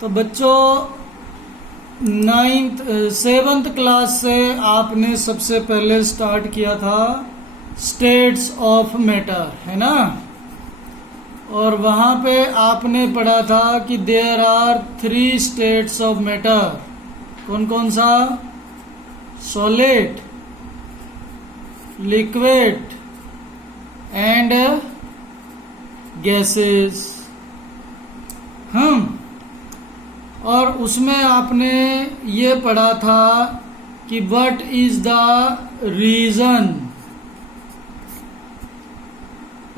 तो बच्चों seventh class से आपने सबसे पहले स्टार्ट किया था स्टेट्स ऑफ मैटर, है ना। और वहां पे आपने पढ़ा था कि there are 3 states of matter. कौन कौन सा? Solid, liquid and gases. और उसमें आपने ये पढ़ा था कि व्हाट इज द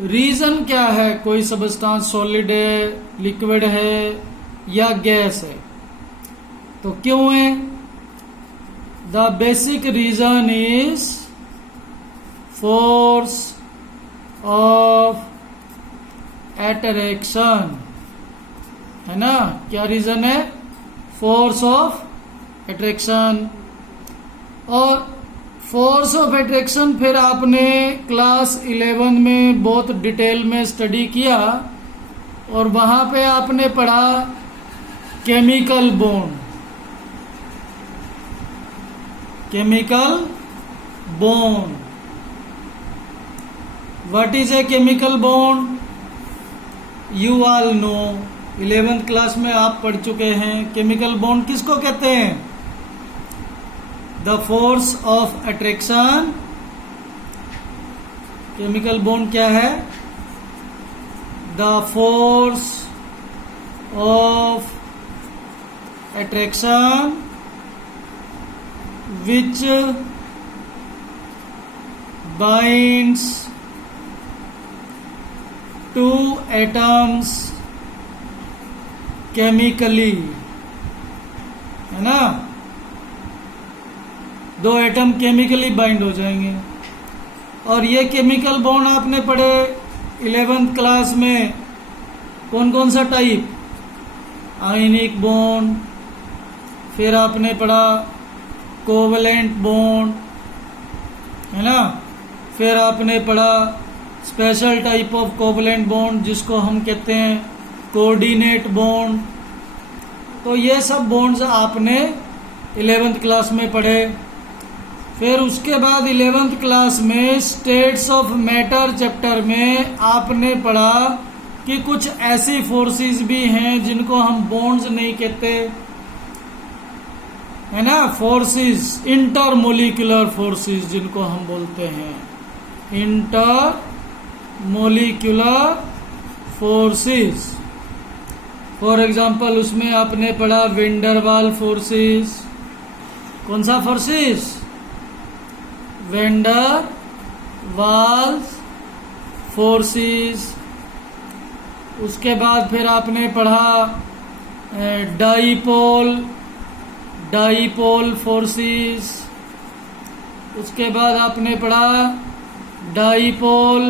रीजन क्या है? कोई सबस्टांस सॉलिड है, लिक्विड है या गैस है, तो क्यों है? The basic reason is force of attraction, है ना। क्या रीजन है? Force of attraction. और फोर्स ऑफ अट्रैक्शन फिर आपने क्लास 11 में बहुत डिटेल में स्टडी किया और वहां पे आपने पढ़ा chemical bond. Chemical bond, what is a chemical bond? You all know, 11th class में आप पढ़ चुके हैं। केमिकल बॉन्ड किसको कहते हैं? The force of attraction. Chemical bond क्या है? The force of attraction which binds two atoms chemically, है ना। 2 एटम केमिकली बाइंड हो जाएंगे। और ये केमिकल बॉन्ड आपने पढ़े 11th क्लास में। कौन कौन सा टाइप? आयनिक बॉन्ड, फिर आपने पढ़ा कोवलेंट बॉन्ड, है ना। फिर आपने पढ़ा special type of covalent bond जिसको हम कहते हैं कोऑर्डिनेट बॉन्ड। तो ये सब बॉन्ड्स आपने 11th क्लास में पढ़े। फिर उसके बाद 11th क्लास में स्टेट्स ऑफ मैटर चैप्टर में आपने पढ़ा कि कुछ ऐसी फोर्सेस भी हैं जिनको हम बॉन्ड्स नहीं कहते, है ना। फोर्सेस, इंटरमोलिकुलर फोर्सेस जिनको हम बोलते हैं, इंटरमोलिकुलर फोर्सेस। फॉर एग्जाम्पल उसमें आपने पढ़ा वेंडरवाल फोर्सेस। कौन सा फोर्सेस? Van der Waals forces. उसके बाद फिर आपने पढ़ा डाइपोल फोर्सेस। उसके बाद आपने पढ़ा डाइपोल,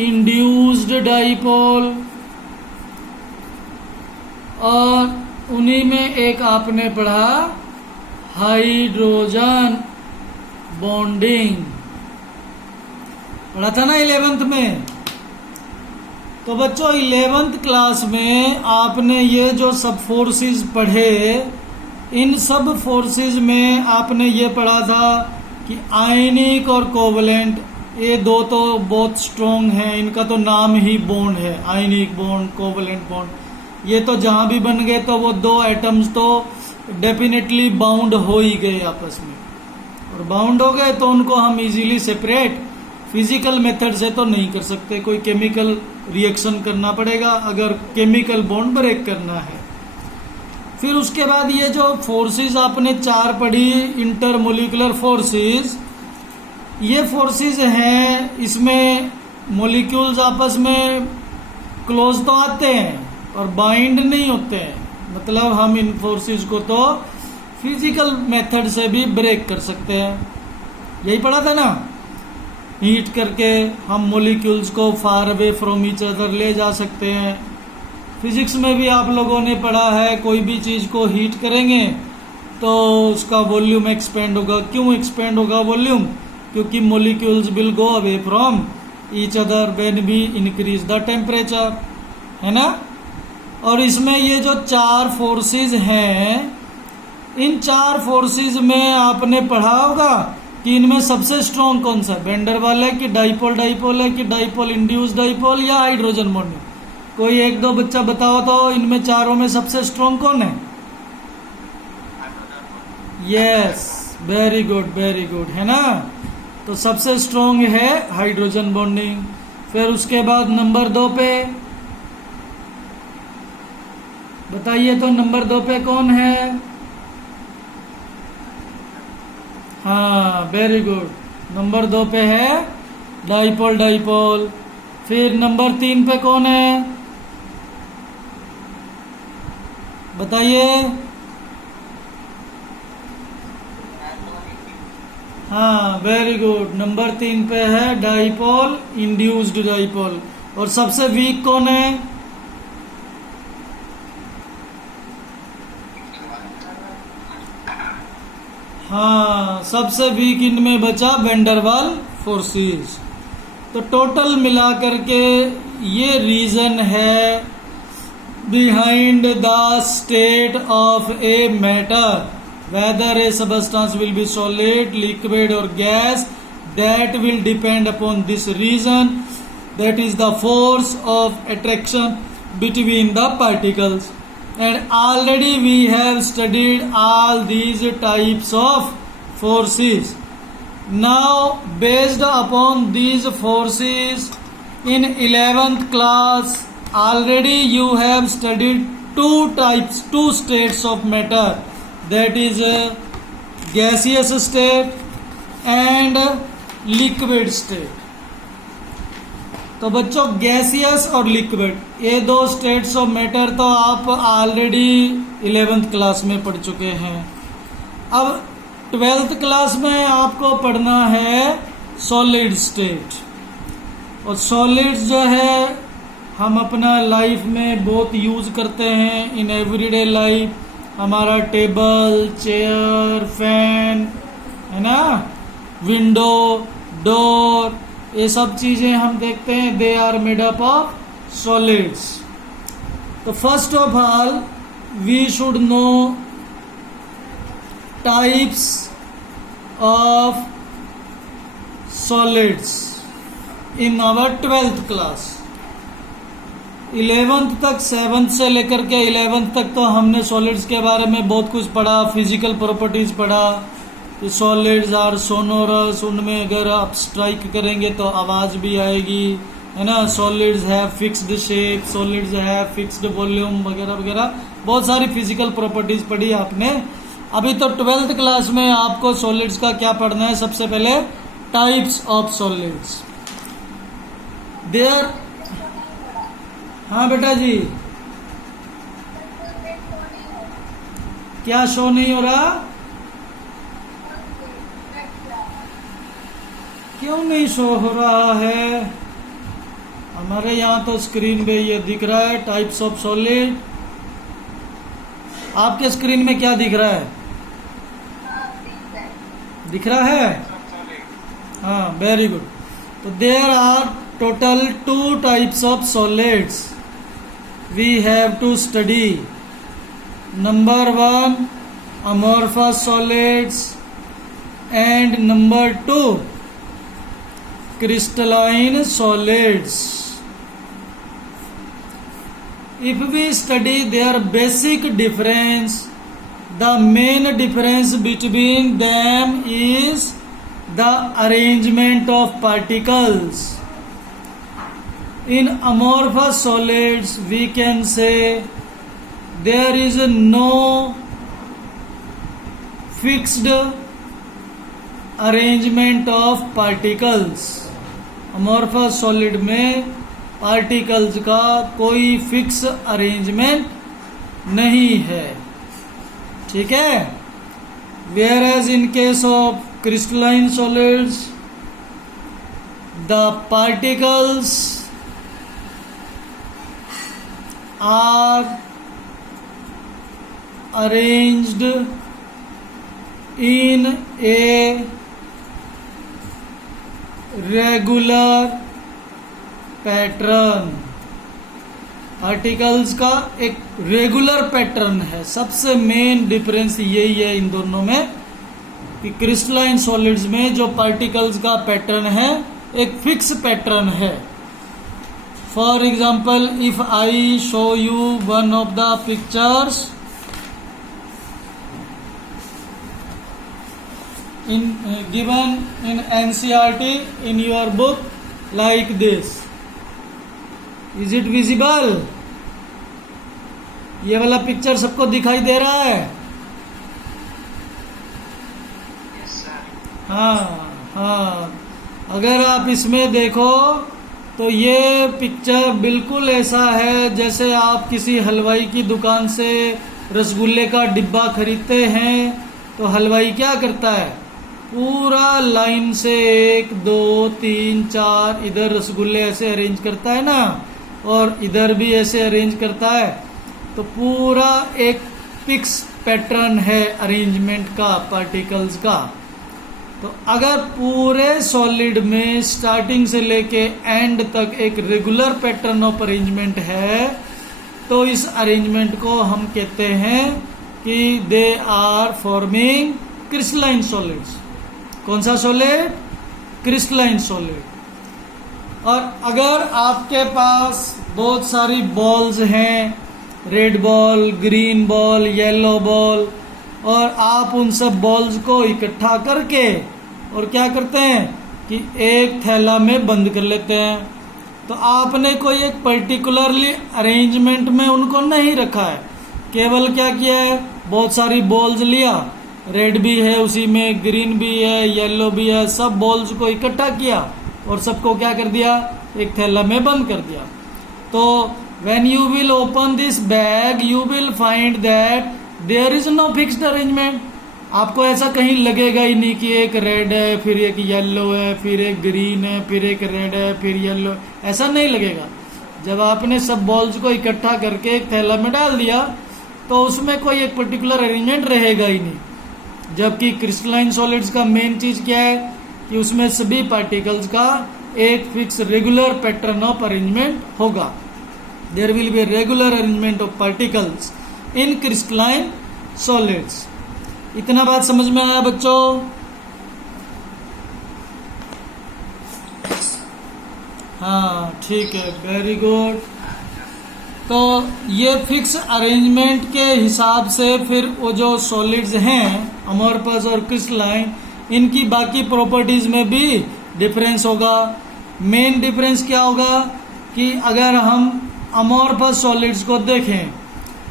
इंड्यूस्ड डाइपोल। और उन्हीं में एक आपने पढ़ा हाइड्रोजन बॉन्डिंग, पढ़ा था ना 11th में। तो बच्चों 11th क्लास में आपने ये जो सब फोर्सेस पढ़े, इन सब फोर्सेस में आपने ये पढ़ा था कि आयनिक और कोवलेंट, ये 2 तो बहुत स्ट्रॉन्ग हैं, इनका तो नाम ही बॉन्ड है, आयनिक बॉन्ड, कोवलेंट बॉन्ड। ये तो जहां भी बन गए तो वो 2 एटम्स तो डेफिनेटली बाउंड हो ही गए आपस में। और बाउंड हो गए तो उनको हम इजीली सेपरेट फिजिकल मेथड से तो नहीं कर सकते, कोई केमिकल रिएक्शन करना पड़ेगा अगर केमिकल बॉन्ड ब्रेक करना है। फिर उसके बाद ये जो फोर्सेस आपने 4 पढ़ी, इंटरमोलिकुलर फोर्सेस, ये फोर्सेस हैं, इसमें मोलिक्यूल्स आपस में क्लोज तो आते हैं और बाइंड नहीं होते हैं। मतलब हम इन फोर्सेस को तो फिजिकल मेथड से भी ब्रेक कर सकते हैं, यही पढ़ा था ना। हीट करके हम मोलिक्यूल्स को far away from each other ले जा सकते हैं। फिजिक्स में भी आप लोगों ने पढ़ा है, कोई भी चीज को हीट करेंगे तो उसका वॉल्यूम एक्सपेंड होगा। क्यों एक्सपेंड होगा वॉल्यूम? क्योंकि molecules will go away from each other when we increase the temperature, है ना। और इसमें ये जो चार फोर्सेस हैं, इन चार फोर्सेस में आपने पढ़ा होगा कि इनमें सबसे स्ट्रॉन्ग कौन सा है, वेंडर वाल है कि डाइपोल डाइपोल है कि डाइपोल इंड्यूस डाइपोल या हाइड्रोजन बॉन्डिंग। कोई एक दो बच्चा बताओ तो इनमें चारों में सबसे स्ट्रॉन्ग कौन है? यस, वेरी गुड, है ना। तो सबसे स्ट्रॉन्ग है हाइड्रोजन बॉन्डिंग। फिर उसके बाद नंबर 2 पे बताइए, तो नंबर 2 पे कौन है? हाँ, वेरी गुड, नंबर 2 पे है डाइपोल डाइपोल। फिर नंबर 3 पे कौन है बताइए? हाँ, वेरी गुड, नंबर 3 पे है डाइपोल इंड्यूस्ड डाइपोल। और सबसे वीक कौन है? हाँ, सबसे वीक इनमें बचा वेंडरवाल फोर्सेस। तो टोटल मिलाकर के ये रीजन है behind the state of a matter, whether a substance will be solid, liquid or gas, that will depend upon this reason, that is the force of attraction between the particles. And already we have studied all these types of forces. Now based upon these forces in 11th class already you have studied two states of matter, that is gaseous state and liquid state. तो बच्चों gaseous और liquid ये दो states of matter तो आप already 11th class में पढ़ चुके हैं। अब 12th क्लास में आपको पढ़ना है सॉलिड स्टेट। और सॉलिड्स जो है हम अपना लाइफ में बहुत यूज करते हैं इन एवरीडे लाइफ। हमारा टेबल, चेयर, फैन, है ना, विंडो, डोर, ये सब चीजें हम देखते हैं, they are made up of solids. तो first of all we should know types of solids in our 12th class. 11th तक, 7th से लेकर के 11th तक तो हमने सॉलिड्स के बारे में बहुत कुछ पढ़ा, फिजिकल प्रॉपर्टीज पढ़ा कि सॉलिड्स आर सोनोरस, उनमें अगर आप स्ट्राइक करेंगे तो आवाज भी आएगी, है ना। Solids have fixed shape, solids have fixed volume वगैरह वगैरह, बहुत सारी फिजिकल प्रॉपर्टीज पढ़ी आपने। अभी तो 12th क्लास में आपको सॉलिड्स का क्या पढ़ना है? सबसे पहले टाइप्स ऑफ सॉलिड्स देयर। हाँ बेटा जी, क्या शो नहीं हो रहा? क्यों नहीं शो हो रहा है? हमारे यहाँ तो स्क्रीन पे ये दिख रहा है टाइप्स ऑफ सॉलिड। आपके स्क्रीन में क्या दिख रहा है? दिख रहा है? हाँ, वेरी गुड। तो there are total 2 types of solids we have to study. Number 1 amorphous solids and number 2 crystalline solids. If we study their basic difference, the main difference between them is the arrangement of particles. In amorphous solids we can say there is no fixed arrangement of particles. Amorphous solid में particles का कोई fix arrangement नहीं है, ठीक है। Whereas in case of crystalline solids the particles are arranged in a regular pattern, particles का एक regular pattern है। सबसे मेन डिफरेंस यही है इन दोनों में कि क्रिस्टलाइन सॉलिड्स में जो पार्टिकल्स का पैटर्न है एक फिक्स पैटर्न है। For example, if I show you one of the pictures in given in NCERT in your book like this, is it visible? ये वाला पिक्चर सबको दिखाई दे रहा है? Yes, sir. हाँ, अगर आप इसमें देखो तो ये पिक्चर बिल्कुल ऐसा है जैसे आप किसी हलवाई की दुकान से रसगुल्ले का डिब्बा खरीदते हैं तो हलवाई क्या करता है, पूरा लाइन से 1 2 3 4 इधर रसगुल्ले ऐसे अरेंज करता है ना, और इधर भी ऐसे अरेंज करता है। तो पूरा एक फिक्स पैटर्न है अरेंजमेंट का पार्टिकल्स का। तो अगर पूरे सॉलिड में स्टार्टिंग से लेके एंड तक एक रेगुलर पैटर्न ऑफ अरेंजमेंट है तो इस अरेंजमेंट को हम कहते हैं कि they are forming crystalline solids. कौन सा सॉलिड? Crystalline solid. और अगर आपके पास बहुत सारी बॉल्स हैं, red ball, green ball, yellow ball, और आप उन सब बॉल्स को इकट्ठा करके और क्या करते हैं कि एक थैला में बंद कर लेते हैं, तो आपने कोई एक पर्टिकुलरली अरेंजमेंट में उनको नहीं रखा है, केवल क्या किया है, बहुत सारी बॉल्स लिया, रेड भी है उसी में, ग्रीन भी है, येलो भी है, सब बॉल्स को इकट्ठा किया और सबको क्या कर दिया, एक थैला में बंद कर दिया। तो when you will open this bag you will find that there is no fixed arrangement. आपको ऐसा कहीं लगेगा ही नहीं कि एक रेड है, फिर एक येलो है, फिर एक ग्रीन है, फिर एक रेड है, फिर येलो, ऐसा नहीं लगेगा। जब आपने सब बॉल्स को इकट्ठा करके एक थैला में डाल दिया तो उसमें कोई एक पर्टिकुलर अरेंजमेंट रहेगा ही नहीं। जबकि क्रिस्टलाइन सॉलिड्स का मेन चीज क्या है कि उसमें सभी पार्टिकल्स का एक fix regular pattern of arrangement होगा। There will be regular arrangement of particles in crystalline solids. इतना बात समझ में आया बच्चों? हाँ ठीक है, वेरी गुड। तो ये फिक्स अरेंजमेंट के हिसाब से फिर वो जो सॉलिड्स हैं अमोर्फस और क्रिस्टलाइन, इनकी बाकी प्रॉपर्टीज में भी डिफरेंस होगा। मेन डिफरेंस क्या होगा कि अगर हम अमोर्फस सॉलिड्स को देखें,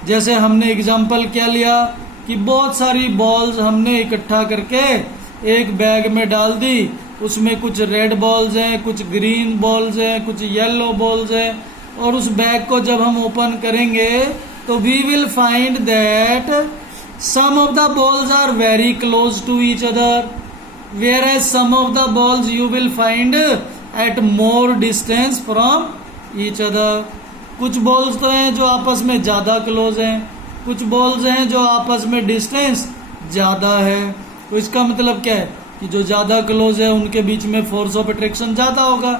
जैसे हमने एग्जांपल क्या लिया कि बहुत सारी बॉल्स हमने इकट्ठा करके एक बैग में डाल दी, उसमें कुछ रेड बॉल्स हैं, कुछ ग्रीन बॉल्स हैं, कुछ येलो बॉल्स हैं, और उस बैग को जब हम ओपन करेंगे तो we will find that some of the balls are very close to each other, whereas some of the balls you will find at more distance from each other. कुछ balls तो हैं जो आपस में ज्यादा close हैं, कुछ balls हैं जो आपस में डिस्टेंस ज्यादा है। तो इसका मतलब क्या है कि जो ज्यादा क्लोज है उनके बीच में फोर्स ऑफ अट्रैक्शन ज्यादा होगा,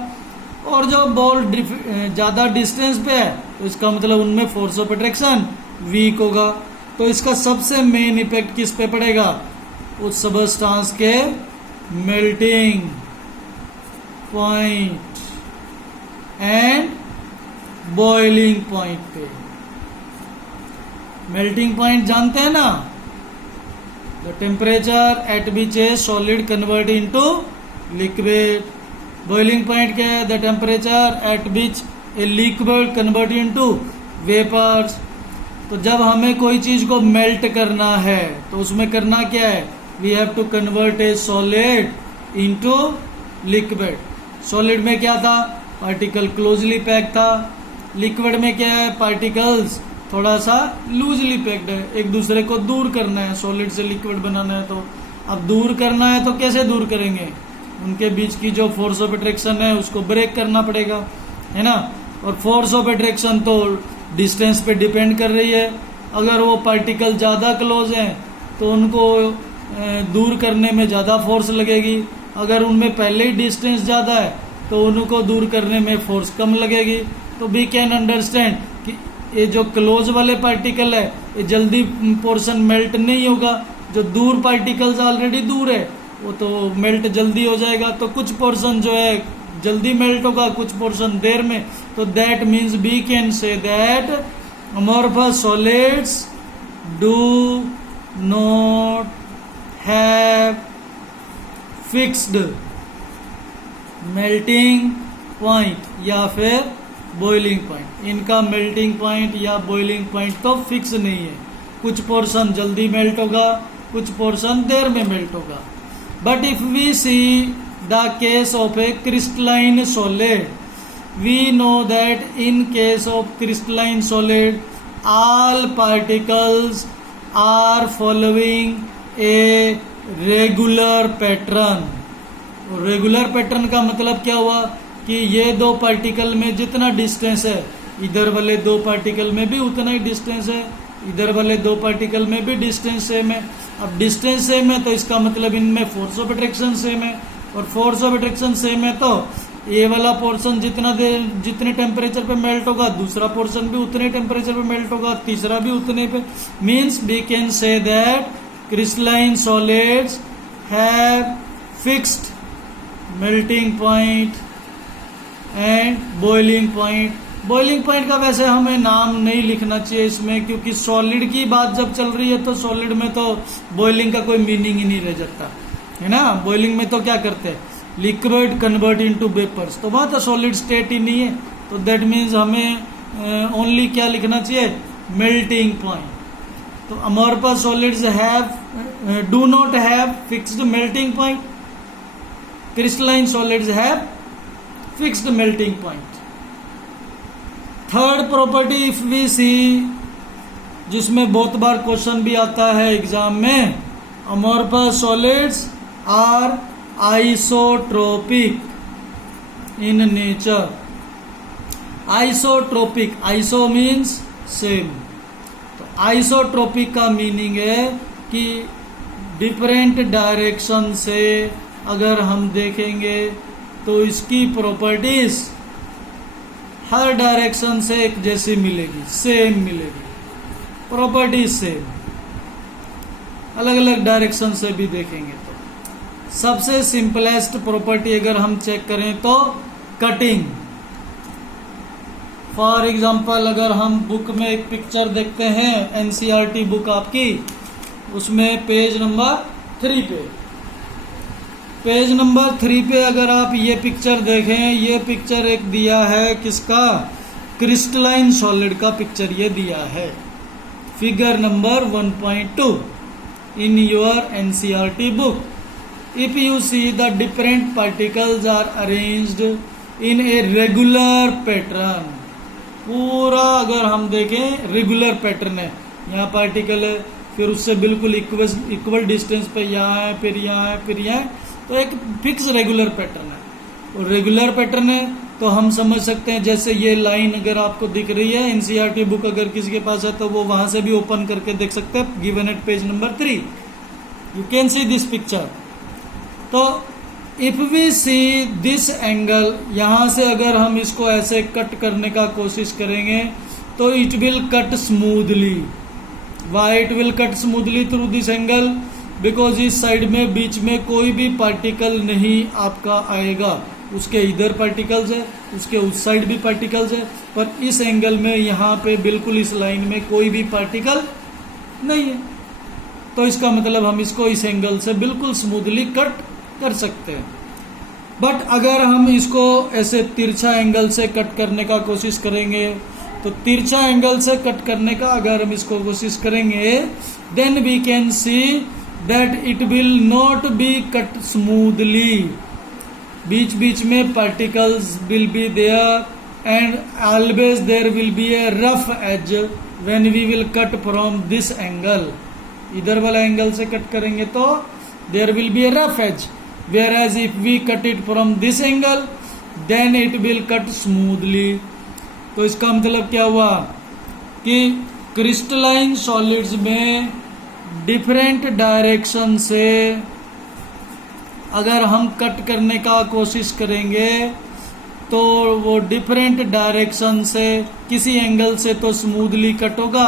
और जो बॉल ज्यादा डिस्टेंस पे है तो इसका मतलब उनमें फोर्स ऑफ अट्रैक्शन वीक होगा। तो इसका सबसे मेन इफेक्ट किस पे पड़ेगा? उस सबस्टांस के melting point and boiling point पे। मेल्टिंग पॉइंट जानते हैं ना? The temperature at which a solid convert into liquid. Boiling point क्या है? The temperature at which a liquid convert into vapours. तो जब हमें कोई चीज को मेल्ट करना है तो उसमें करना क्या है? We have to convert a solid into liquid. Solid में क्या था? पार्टिकल क्लोजली पैक था। लिक्विड में क्या है? पार्टिकल्स थोड़ा सा लूजली पैक्ड है। एक दूसरे को दूर करना है, सॉलिड से लिक्विड बनाना है। तो अब दूर करना है तो कैसे दूर करेंगे? उनके बीच की जो फोर्स ऑफ अट्रैक्शन है उसको ब्रेक करना पड़ेगा, है ना। और फोर्स ऑफ अट्रैक्शन तो डिस्टेंस पे डिपेंड कर रही है। अगर वो पार्टिकल ज्यादा क्लोज हैं तो उनको दूर करने में ज्यादा फोर्स लगेगी। अगर उनमें पहले ही डिस्टेंस ज्यादा है तो उनको दूर करने में फोर्स कम लगेगी। तो वी कैन अंडरस्टैंड कि ये जो क्लोज वाले पार्टिकल है ये जल्दी पोर्शन मेल्ट नहीं होगा, जो दूर पार्टिकल्स ऑलरेडी दूर है वो तो मेल्ट जल्दी हो जाएगा। तो कुछ पोर्शन जो है जल्दी मेल्ट होगा, कुछ पोर्शन देर में। तो that means we can say that amorphous solids do not have fixed melting point या फिर बॉइलिंग पॉइंट। इनका मेल्टिंग पॉइंट या बॉइलिंग पॉइंट तो फिक्स नहीं है, कुछ पोर्शन जल्दी मेल्ट होगा, कुछ पोर्शन देर में मेल्ट होगा। But if we see the case of a crystalline solid, we know that in case of crystalline solid all particles are following a regular pattern। Regular pattern का मतलब क्या हुआ कि ये दो पार्टिकल में जितना डिस्टेंस है इधर वाले दो पार्टिकल में भी उतना ही डिस्टेंस है, इधर वाले दो पार्टिकल में भी डिस्टेंस सेम है। अब डिस्टेंस सेम है तो इसका मतलब इनमें फोर्स ऑफ अट्रैक्शन सेम है, और फोर्स ऑफ अट्रैक्शन सेम है तो ये वाला पोर्शन जितने टेम्परेचर पे मेल्ट होगा दूसरा पोर्शन भी उतने टेम्परेचर पे मेल्ट होगा, तीसरा भी उतने पे। Means we can say that crystalline solids have fixed melting point and boiling point. Boiling point का वैसे हमें नाम नहीं लिखना चाहिए इसमें, क्योंकि सॉलिड की बात जब चल रही है तो सॉलिड में तो बॉइलिंग का कोई मीनिंग ही नहीं रह जाता है ना। बॉइलिंग में तो क्या करते हैं, लिक्विड कन्वर्ट इनटू वेपर्स, तो वहां तो सॉलिड स्टेट ही नहीं है। तो दैट मीन्स हमें ओनली क्या लिखना चाहिए, मेल्टिंग पॉइंट। तो amorphous solids have do not have fixed melting point, crystalline solids have fixed melting point. Third property if we see, जिसमें बहुत बार क्वेश्चन भी आता है एग्जाम में, amorphous solids are isotropic in nature. Isotropic, iso means same, तो isotropic का meaning है कि डिफरेंट डायरेक्शन से अगर हम देखेंगे तो इसकी प्रॉपर्टीज हर डायरेक्शन से एक जैसी मिलेगी, सेम मिलेगी, प्रॉपर्टीज सेम। अलग अलग डायरेक्शन से भी देखेंगे तो सबसे सिंपलेस्ट प्रॉपर्टी अगर हम चेक करें तो कटिंग। फॉर एग्जांपल अगर हम बुक में एक पिक्चर देखते हैं, एनसीईआरटी बुक आपकी, उसमें पेज नंबर 3 पे, पेज नंबर 3 पे अगर आप ये पिक्चर देखें, ये पिक्चर एक दिया है किसका, क्रिस्टलाइन सॉलिड का पिक्चर ये दिया है, figure number 1.2 in your NCERT book. If you see the different particles are arranged in a regular pattern, पूरा अगर हम देखें रेगुलर पैटर्न है, यहाँ पार्टिकल है, फिर उससे बिल्कुल इक्वल डिस्टेंस पे यहाँ है, फिर यहाँ है, फिर यहाँ है, तो एक फिक्स रेगुलर पैटर्न है। और रेगुलर पैटर्न है तो हम समझ सकते हैं, जैसे ये लाइन अगर आपको दिख रही है, एनसीईआरटी बुक अगर किसी के पास है तो वो वहां से भी ओपन करके देख सकते हैं, given at page number 3 you can see this picture. तो if we see this angle, यहां से अगर हम इसको ऐसे कट करने का कोशिश करेंगे तो it will cut smoothly. Why it will cut smoothly through this angle, because इस साइड में बीच में कोई भी पार्टिकल नहीं आपका आएगा, उसके इधर पार्टिकल्स है, उसके उस साइड भी पार्टिकल्स है, पर इस एंगल में यहाँ पे बिल्कुल इस लाइन में कोई भी पार्टिकल नहीं है। तो इसका मतलब हम इसको इस एंगल से बिल्कुल स्मूथली कट कर सकते हैं। बट अगर हम इसको ऐसे तिरछा एंगल से कट करने का कोशिश करेंगे, तो तिरछा एंगल से कट करने का अगर हम इसको कोशिश करेंगे, then we can see that it will not be cut smoothly. बीच बीच में particles will be there and always there will be a rough edge when we will cut from this angle. इधर वाला एंगल से cut करेंगे तो there will be a rough edge, whereas if we cut it from this angle then it will cut smoothly। तो इसका मतलब क्या हुआ कि क्रिस्टलाइन सॉलिड्स में डिफरेंट डायरेक्शन से अगर हम कट करने का कोशिश करेंगे तो वो डिफरेंट डायरेक्शन से किसी एंगल से तो स्मूथली कट होगा,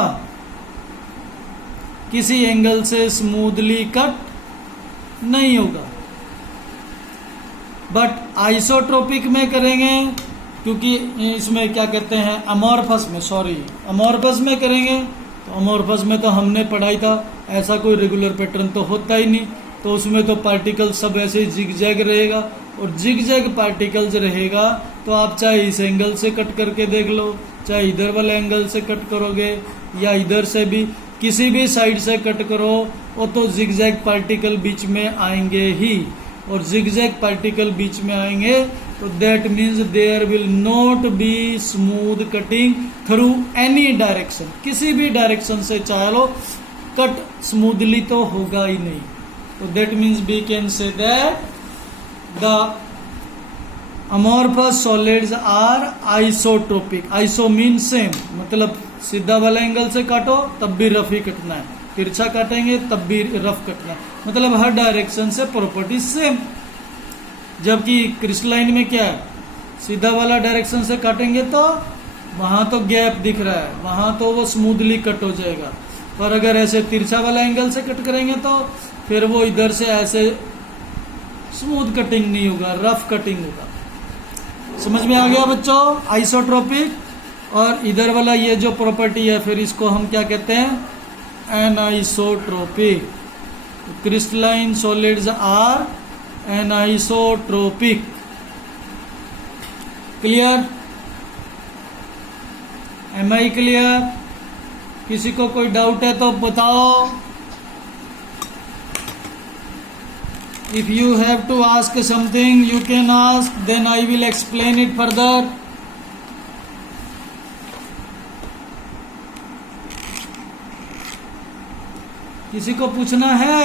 किसी एंगल से स्मूथली कट नहीं होगा। बट आइसोट्रोपिक में करेंगे, क्योंकि इसमें क्या कहते हैं अमॉर्फस में करेंगे, तो अमॉर्फस में तो हमने पढ़ाई था ऐसा कोई रेगुलर पैटर्न तो होता ही नहीं, तो उसमें तो पार्टिकल सब ऐसे जिग जैग रहेगा, और जिग जैग पार्टिकल्स रहेगा तो आप चाहे इस एंगल से कट करके देख लो, चाहे इधर वाले एंगल से कट करोगे या इधर से भी किसी भी साइड से कट करो, वो तो जिग जैग पार्टिकल बीच में आएंगे ही, और जिग जैग पार्टिकल बीच में आएंगे तो that means there will not be smooth cutting through any direction, किसी भी डायरेक्शन से चाहे लो कट स्मूथली तो होगा ही नहीं। तो that means we can say that the amorphous solids are isotropic. Iso mean same, मतलब सीधा वाला एंगल से काटो तब भी रफ ही कटना है, तिरछा काटेंगे तब भी रफ कटना है, मतलब हर डायरेक्शन से प्रॉपर्टी सेम। जबकि क्रिस्टलाइन में क्या है, सीधा वाला डायरेक्शन से काटेंगे तो वहां तो गैप दिख रहा है, वहां तो वो स्मूथली कट हो जाएगा, पर अगर ऐसे तिरछा वाला एंगल से कट करेंगे तो फिर वो इधर से ऐसे स्मूथ कटिंग नहीं होगा, रफ कटिंग होगा। समझ में आ गया बच्चों आइसोट्रोपिक। और इधर वाला ये जो प्रॉपर्टी है फिर इसको हम क्या कहते हैं anisotropic. Crystalline solids are anisotropic. Clear? Am I clear? किसी को कोई डाउट है तो बताओ। If you have to ask something, you can ask, then I will explain it further. किसी को पूछना है?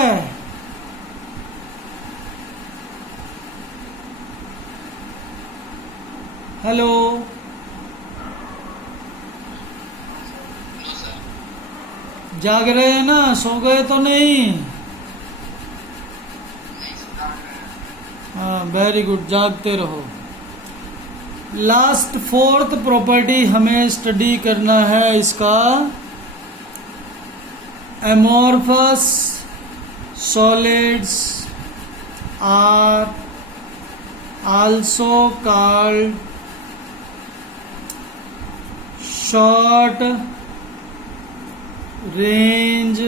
हेलो, जाग रहे हैं ना, सो गए तो नहीं? हाँ, वेरी गुड, जागते रहो। लास्ट फोर्थ प्रॉपर्टी हमें स्टडी करना है इसका, amorphous solids are also called short range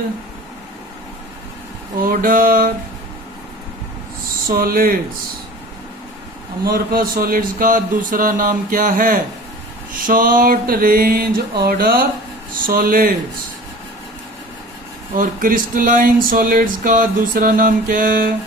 order solids. Amorphous solids का दूसरा नाम क्या है? Short range order solids. और क्रिस्टलाइन सॉलिड्स का दूसरा नाम क्या है?